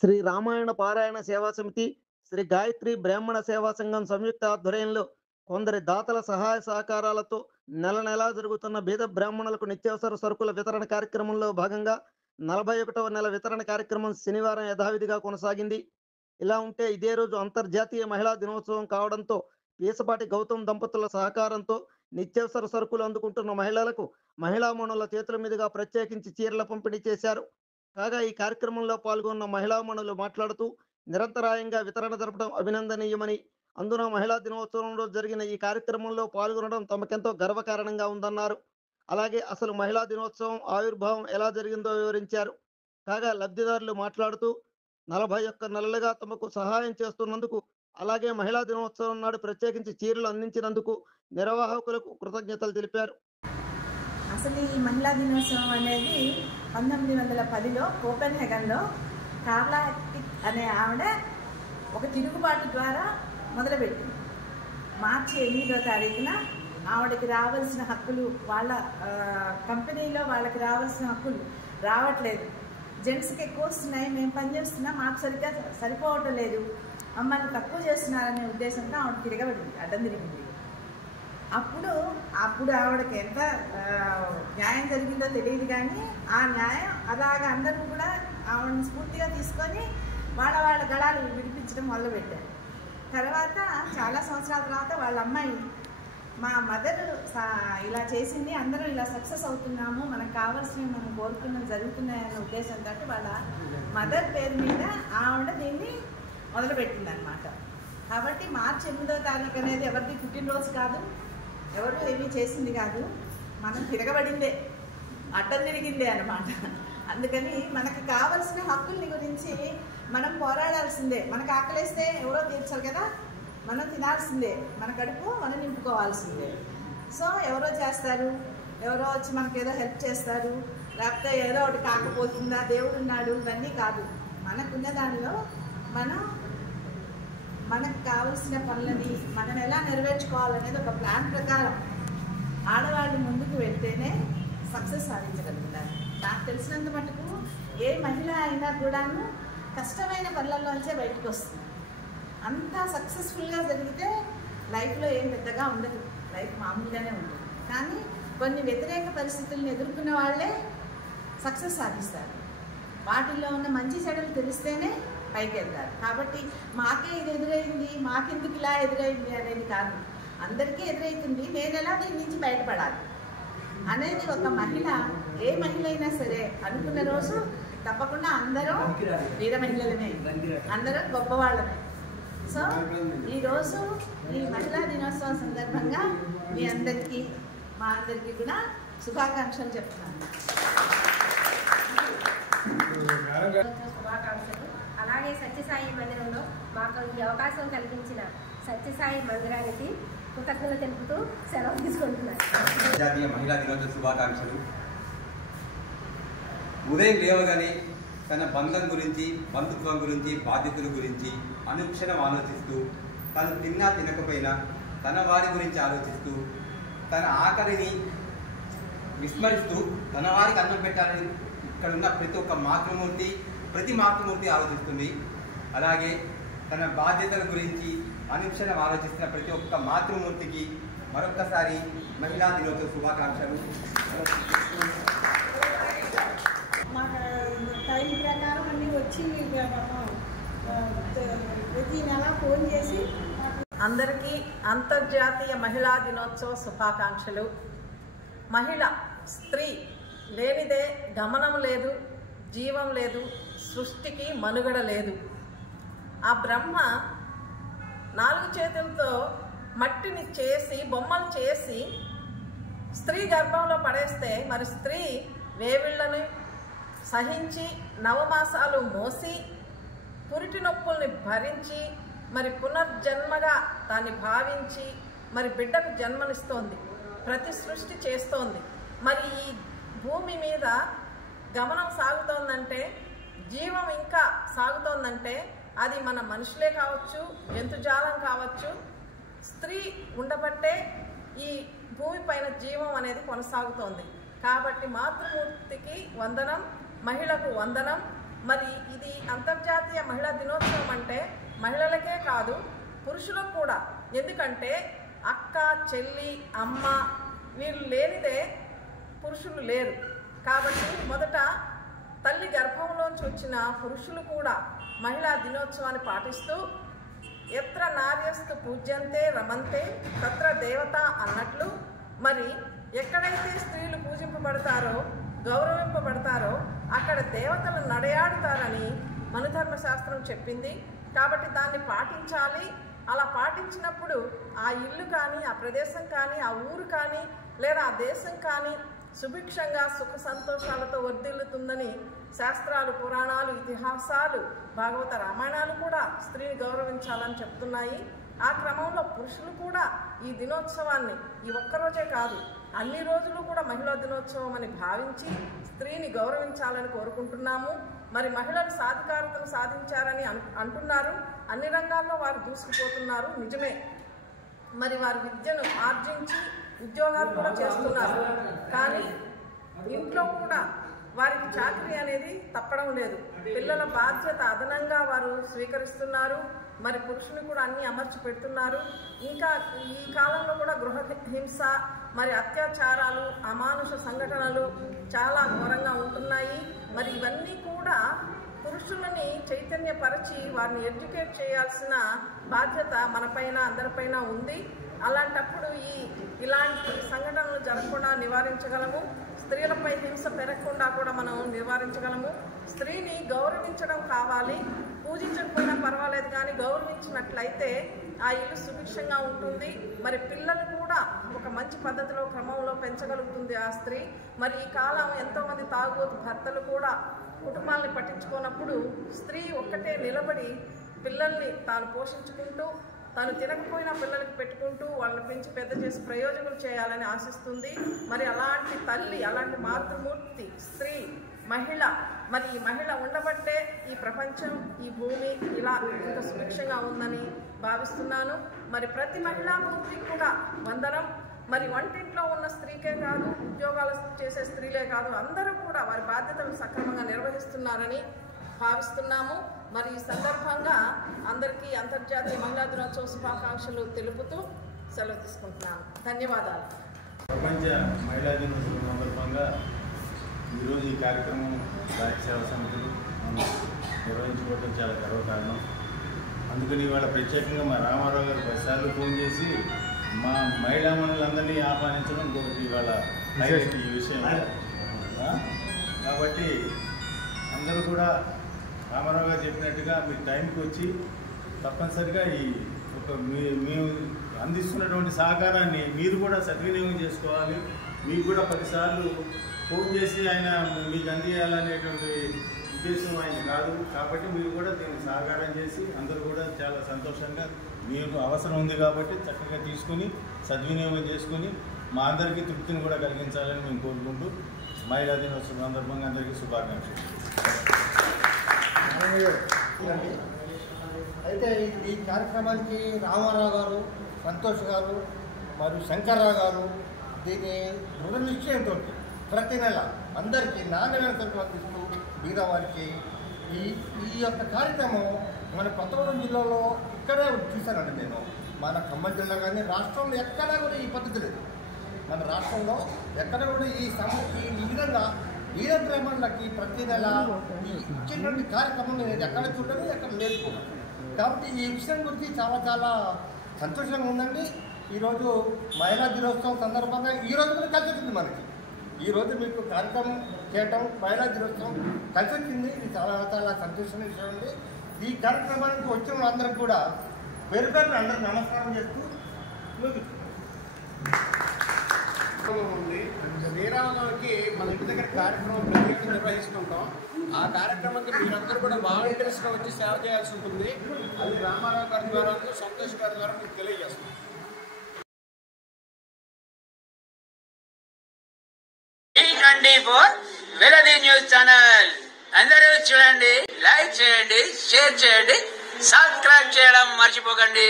శ్రీ రామాయణ పారాయణ సేవా సమితి, శ్రీ గాయత్రి బ్రాహ్మణ సేవా సంఘం సంయుక్త ఆధ్వర్యంలో కొందరి దాతల సహాయ సహకారాలతో నెల నెలా జరుగుతున్న బీద బ్రాహ్మణులకు నిత్యావసర సరుకుల వితరణ కార్యక్రమంలో భాగంగా 41వ నెల వితరణ కార్యక్రమం శనివారం యథావిధిగా కొనసాగింది. ఇలా ఉంటే ఇదే రోజు అంతర్జాతీయ మహిళా దినోత్సవం కావడంతో పీసపాటి గౌతమ్ దంపతుల సహకారంతో నిత్యావసర సరుకులు అందుకుంటున్న మహిళలకు మహిళామణుల చేతుల మీదుగా ప్రత్యేకించి చీరల పంపిణీ చేశారు. కాగా ఈ కార్యక్రమంలో పాల్గొన్న మహిళామణులు మాట్లాడుతూ నిరంతరాయంగా వితరణ జరపడం అభినందనీయమని, అందున మహిళా దినోత్సవం రోజు జరిగిన ఈ కార్యక్రమంలో పాల్గొనడం తమకెంతో గర్వకారణంగా ఉందన్నారు. అలాగే అసలు మహిళా దినోత్సవం ఆవిర్భావం ఎలా జరిగిందో వివరించారు. కాగా లబ్ధిదారులు మాట్లాడుతూ 41 నెలలుగా తమకు సహాయం చేస్తున్నందుకు, అలాగే మహిళా దినోత్సవం నాడు ప్రత్యేకించి చీరలు అందించినందుకు నిర్వాహకులకు కృతజ్ఞతలు తెలిపారు. అసలు ఈ మహిళా దినోత్సవం అనేది 1910లో కోపెన్హెగన్లో కార్లా హిట్ అనే ఆవిడ ఒక తిరుగుబాటు ద్వారా మొదలుపెట్టింది. మార్చి 8వ తారీఖున ఆవిడకి రావాల్సిన హక్కులు, వాళ్ళ కంపెనీలో వాళ్ళకి రావాల్సిన హక్కులు రావట్లేదు, జెంట్స్కి ఎక్కువ వస్తున్నాయి, మేము పనిచేస్తున్నాం, మాకు సరిగ్గా సరిపోవటం లేదు, మమ్మల్ని తక్కువ చేస్తున్నారనే ఉద్దేశంతో ఆవిడ తిరగబడింది, అడ్డం తిరిగింది. అప్పుడు ఆవిడకి ఎంత న్యాయం జరిగిందో తెలియదు, కానీ ఆ న్యాయం అలాగ అందరూ కూడా ఆవిడని స్ఫూర్తిగా తీసుకొని వాళ్ళ గళాలు విడిపించడం మొదలుపెట్టారు. తర్వాత చాలా సంవత్సరాల తర్వాత వాళ్ళ అమ్మాయి, మా మదర్ ఇలా చేసింది, అందరూ ఇలా సక్సెస్ అవుతున్నాము, మనకు కావాల్సినవి మనం కోరుకున్నవి జరుగుతున్నాయన్న ఉద్దేశంతో వాళ్ళ మదర్ పేరు మీద ఆవిడ దీన్ని మొదలుపెట్టింది అనమాట. కాబట్టి మార్చి 8వ తారీఖు అనేది ఎవరిది పుట్టినరోజు కాదు, ఎవరు ఏమీ చేసింది కాదు, మనం తిరగబడిందే, అడ్డం తిరిగిందే అనమాట. అందుకని మనకు కావలసిన హక్కుల్ని గురించి మనం పోరాడాల్సిందే. మనకు ఆకలేస్తే ఎవరో తీర్చాలి కదా, మనం తినాల్సిందే, మన కడుపు మనం నింపుకోవాల్సిందే. సో ఎవరో చేస్తారు, ఎవరో వచ్చి మనకేదో హెల్ప్ చేస్తారు, లేకపోతే ఏదో ఒకటి కాకపోతుందా, దేవుడు ఉన్నాడు, ఇవన్నీ కాదు. మనకున్న దానిలో మనకు కావలసిన పనులని మనం ఎలా నెరవేర్చుకోవాలనేది ఒక ప్లాన్ ప్రకారం ఆడవాళ్ళు ముందుకు వెళ్తేనే సక్సెస్ సాధించగలుగుతారు. నాకు తెలిసినంత మటుకు ఏ మహిళ అయినా కూడాను కష్టమైన పనులలోంచే బయటకు వస్తుంది. అంతా సక్సెస్ఫుల్గా జరిగితే లైఫ్లో ఏం పెద్దగా ఉండదు, లైఫ్ మామూలుగానే ఉంటుంది. కానీ కొన్ని వ్యతిరేక పరిస్థితులను ఎదుర్కొన్న వాళ్ళే సక్సెస్ సాధిస్తారు. వాటిల్లో ఉన్న మంచి చెడులు తెలిస్తేనే పైకి వెళ్తారు. కాబట్టి మాకే ఇది ఎదురైంది, మాకెందుకు ఇలా ఎదురైంది అనేది కాదు, అందరికీ ఎదురైతుంది, నేను ఎలా దీని నుంచి బయటపడాలి అనేది ఒక మహిళ, ఏ మహిళ అయినా సరే అనుకున్న రోజు తప్పకుండా అందరూ వీర మహిళలనే, అందరూ గొప్పవాళ్ళనే. సో ఈరోజు ఈ మహిళా దినోత్సవం సందర్భంగా మీ అందరికీ, మా అందరికీ కూడా శుభాకాంక్షలు చెప్తున్నాను. శుభాకాంక్షలు. అలాగే సత్యసాయి మందిరంలో మాకు ఈ అవకాశం కలిగించిన సత్యసాయి మందిరానికి కృతజ్ఞతలు తెలుపుతూ సెలవు తీసుకుంటున్నాను. జాతీయ మహిళా దినోత్సవ శుభాకాంక్షలు. ఉదయం లేవగానే తన బంధం గురించి, బంధుత్వం గురించి, బాధ్యతల గురించి అనుక్షణం ఆలోచిస్తూ, తను తిన్నా తినకపోయినా తన వారి గురించి ఆలోచిస్తూ, తన ఆకలిని విస్మరిస్తూ తన వారికి అన్నం పెట్టాలని ఇక్కడ ఉన్న ప్రతి మాతృమూర్తి ఆలోచిస్తుంది. అలాగే తన బాధ్యతల గురించి అనుక్షణం ఆలోచిస్తున్న ప్రతి ఒక్క మాతృమూర్తికి మరొక్కసారి మహిళా దినోత్సవ శుభాకాంక్షలు. టైం ప్రకారం అన్నీ వచ్చి ప్రతి నెల ఫోన్ చేసి అందరికీ అంతర్జాతీయ మహిళా దినోత్సవ శుభాకాంక్షలు. మహిళ, స్త్రీ లేనిదే గమనం లేదు, జీవం లేదు, సృష్టికి మనుగడ లేదు. ఆ బ్రహ్మ 4 చేతులతో మట్టిని చేసి, బొమ్మలు చేసి స్త్రీ గర్భంలో పడేస్తే, మరి స్త్రీ వేవిళ్ళని సహించి 9 మాసాలు మోసి పురిటి నొప్పుల్ని భరించి మరి పునర్జన్మగా దాన్ని భావించి మరి బిడ్డకు జన్మనిస్తోంది, ప్రతి సృష్టి చేస్తోంది. మరి ఈ భూమి మీద గమనం సాగుతోందంటే, జీవం ఇంకా సాగుతోందంటే అది మన మనుషులే కావచ్చు, జంతుజాలం కావచ్చు. స్త్రీ ఉండబట్టే ఈ భూమి పైన జీవం అనేది కొనసాగుతోంది. కాబట్టి మాతృమూర్తికి వందనం, మహిళకు వందనం. మరి ఇది అంతర్జాతీయ మహిళా దినోత్సవం అంటే మహిళలకే కాదు పురుషులకు కూడా, ఎందుకంటే అక్క, చెల్లి, అమ్మ వీళ్ళు లేనిదే పురుషులు లేరు. కాబట్టి మొదట తల్లి గర్భంలోంచి వచ్చిన పురుషులు కూడా మహిళా దినోత్సవాన్ని పాటిస్తూ ఎత్ర నార్యస్తు పూజ్యంతే రమంతే తత్ర దేవత అన్నట్లు, మరి ఎక్కడైతే స్త్రీలు పూజింపబడతారో గౌరవింపబడతారో అక్కడ దేవతలు నడయాడుతారని మనుధర్మశాస్త్రం చెప్పింది. కాబట్టి దాన్ని పాటించాలి. అలా పాటించినప్పుడు ఆ ఇల్లు కానీ, ఆ ప్రదేశం కానీ, ఆ ఊరు కానీ, లేదా ఆ దేశం కానీ సుభిక్షంగా సుఖ సంతోషాలతో వర్ధిల్లుతుందని శాస్త్రాలు, పురాణాలు, ఇతిహాసాలు, భాగవత రామాయణాలు కూడా స్త్రీని గౌరవించాలని చెప్తున్నాయి. ఆ క్రమంలో పురుషులు కూడా ఈ దినోత్సవాన్ని ఈ ఒక్కరోజే కాదు అన్ని రోజులు కూడా మహిళా దినోత్సవం అని భావించి స్త్రీని గౌరవించాలని కోరుకుంటున్నాము. మరి మహిళలు సాధికారతను సాధించారని అంటున్నారు. అన్ని రంగాల్లో వారు దూసుకుపోతున్నారు, నిజమే. మరి వారు విద్యను ఆర్జించి ఉద్యోగాలు కూడా చేస్తున్నారు. కానీ ఇంట్లో కూడా వారికి చాకరీ అనేది తప్పడం లేదు. పిల్లల బాధ్యత అదనంగా వారు స్వీకరిస్తున్నారు. మరి పురుషుని కూడా అన్ని అమర్చి పెడుతున్నారు. ఇంకా ఈ కాలంలో కూడా గృహ హింస, మరి అత్యాచారాలు, అమానుష సంఘటనలు చాలా ఘోరంగా ఉంటున్నాయి. మరి ఇవన్నీ కూడా పురుషులని చైతన్యపరిచి వారిని ఎడ్యుకేట్ చేయాల్సిన బాధ్యత మనపైన, అందరిపైన ఉంది. అలాంటప్పుడు ఇలాంటి సంఘటనలు జరగకుండా నివారించగలము. స్త్రీలపై హింస పెరగకుండా కూడా మనం నివారించగలము. స్త్రీని గౌరవించడం కావాలి. పూజించకపోయినా పర్వాలేదు, కానీ గౌరవించినట్లయితే ఆ ఇల్లు సుభిక్షంగా ఉంటుంది. మరి పిల్లలు కూడా ఒక మంచి పద్ధతిలో, క్రమంలో పెంచగలుగుతుంది ఆ స్త్రీ. మరి ఈ కాలం ఎంతోమంది తాగుబోతు భర్తలు కూడా కుటుంబాలని పట్టించుకున్నప్పుడు స్త్రీ ఒక్కటే నిలబడి పిల్లల్ని తాను పోషించుకుంటూ, తాను తినకపోయినా పిల్లలకి పెట్టుకుంటూ వాళ్ళని పెంచి పెద్ద చేసి ప్రయోజకులు చేయాలని ఆశిస్తుంది. మరి అలాంటి తల్లి, అలాంటి మాతృమూర్తి స్త్రీ, మహిళ, మరి ఈ మహిళ ఉండబట్టే ఈ ప్రపంచం, ఈ భూమి ఇలా ఇంత సుభిక్షంగా ఉందని భావిస్తున్నాను. మరి ప్రతి మహిళామూర్తికి కూడా వందనం. మరి వంటింట్లో ఉన్న స్త్రీకే కాదు, ఉద్యోగాలు చేసే స్త్రీలే కాదు, అందరూ కూడా వారి బాధ్యతలు సక్రమంగా నిర్వహిస్తున్నారని భావిస్తున్నాము. మరి ఈ సందర్భంగా అందరికీ అంతర్జాతీయ మహిళా దినోత్సవ శుభాకాంక్షలు తెలుపుతూ సెలవు తీసుకుంటున్నాను. ధన్యవాదాలు. ప్రపంచ మహిళా దినోత్సవం సందర్భంగా ఈరోజు ఈ కార్యక్రమం రాష్ట్ర సేవా సమితులు నిర్వహించుకోవడం చాలా గర్వకారణం. అందుకని ఇవాళ ప్రత్యేకంగా మా రామారావు గారు 10 సార్లు ఫోన్ చేసి మా మహిళా మనులందరినీ ఆహ్వానించడం ఇంకొకటి ఇవాళ హైలైట్ ఈ విషయం. కాబట్టి అందరూ కూడా రామారావు గారు చెప్పినట్టుగా మీరు టైంకి వచ్చి తప్పనిసరిగా ఈ మేము అందిస్తున్నటువంటి సహకారాన్ని మీరు కూడా సద్వినియోగం చేసుకోవాలి. మీకు కూడా 10 సార్లు ఫోన్ చేసి ఆయన మీకు అందియాలనేటువంటి ఉద్దేశం ఆయన కాదు. కాబట్టి మీరు కూడా దీన్ని సహకారం చేసి అందరూ కూడా చాలా సంతోషంగా, మీకు అవసరం ఉంది కాబట్టి చక్కగా తీసుకుని సద్వినియోగం చేసుకుని మా అందరికీ తృప్తిని కూడా కలిగించాలని మేము కోరుకుంటూ మహిళా దినోత్సవం సందర్భంగా అందరికీ శుభాకాంక్షలు. అయితే ఈ కార్యక్రమానికి రామారావు గారు, సంతోష్ గారు మరియు శంకర్రావు గారు దీని దృఢ నిశ్చయంతో ప్రతి నెల అందరికీ నాణ్యమైన సరుకులు అందిస్తూ బీదవారికి ఈ యొక్క కార్యక్రమం మన కొత్తగూడెం జిల్లాలో ఇక్కడే చూశానండి నేను. మన ఖమ్మం జిల్లా కానీ రాష్ట్రంలో ఎక్కడా కూడా ఈ పద్ధతి లేదు. మన రాష్ట్రంలో ఎక్కడ కూడా ఈ విధంగా బీద బ్రాహ్మణులకి ప్రతి నెల ఇచ్చినటువంటి కార్యక్రమం నేను ఎక్కడ చూడలేదు, ఎక్కడ లేకపోవడం. కాబట్టి ఈ విషయం గురించి చాలా చాలా సంతోషంగా ఉందండి. ఈరోజు మహిళా దినోత్సవం సందర్భంగా ఈరోజు కూడా కలిసి వచ్చింది మనకి. ఈరోజు మీకు కార్యక్రమం చేయటం మహిళా దినోత్సవం కలిసి వచ్చింది. ఇది చాలా చాలా సంతోషమైన విషయం ఉంది. ఈ కార్యక్రమానికి వచ్చిన వాళ్ళందరికీ కూడా పేరు పేరు అందరికీ నమస్కారం చేస్తూ ఉంది. శ్రీరామనవమికి మన ఇంటి దగ్గర కార్యక్రమం ప్రత్యేకంగా నిర్వహిస్తుంటాం. ఆ కార్యక్రమానికి మీరందరూ కూడా వాలంటీర్స్గా వచ్చి సేవ చేయాల్సి ఉంటుంది. అది రామారావు గారి ద్వారా, సంతోష్ గారి ద్వారా మీకు తెలియజేస్తాం. వెలది న్యూస్ ఛానల్ అందరూ చూడండి, లైక్ చేయండి, షేర్ చేయండి, సబ్స్క్రైబ్ చేయడం మర్చిపోకండి.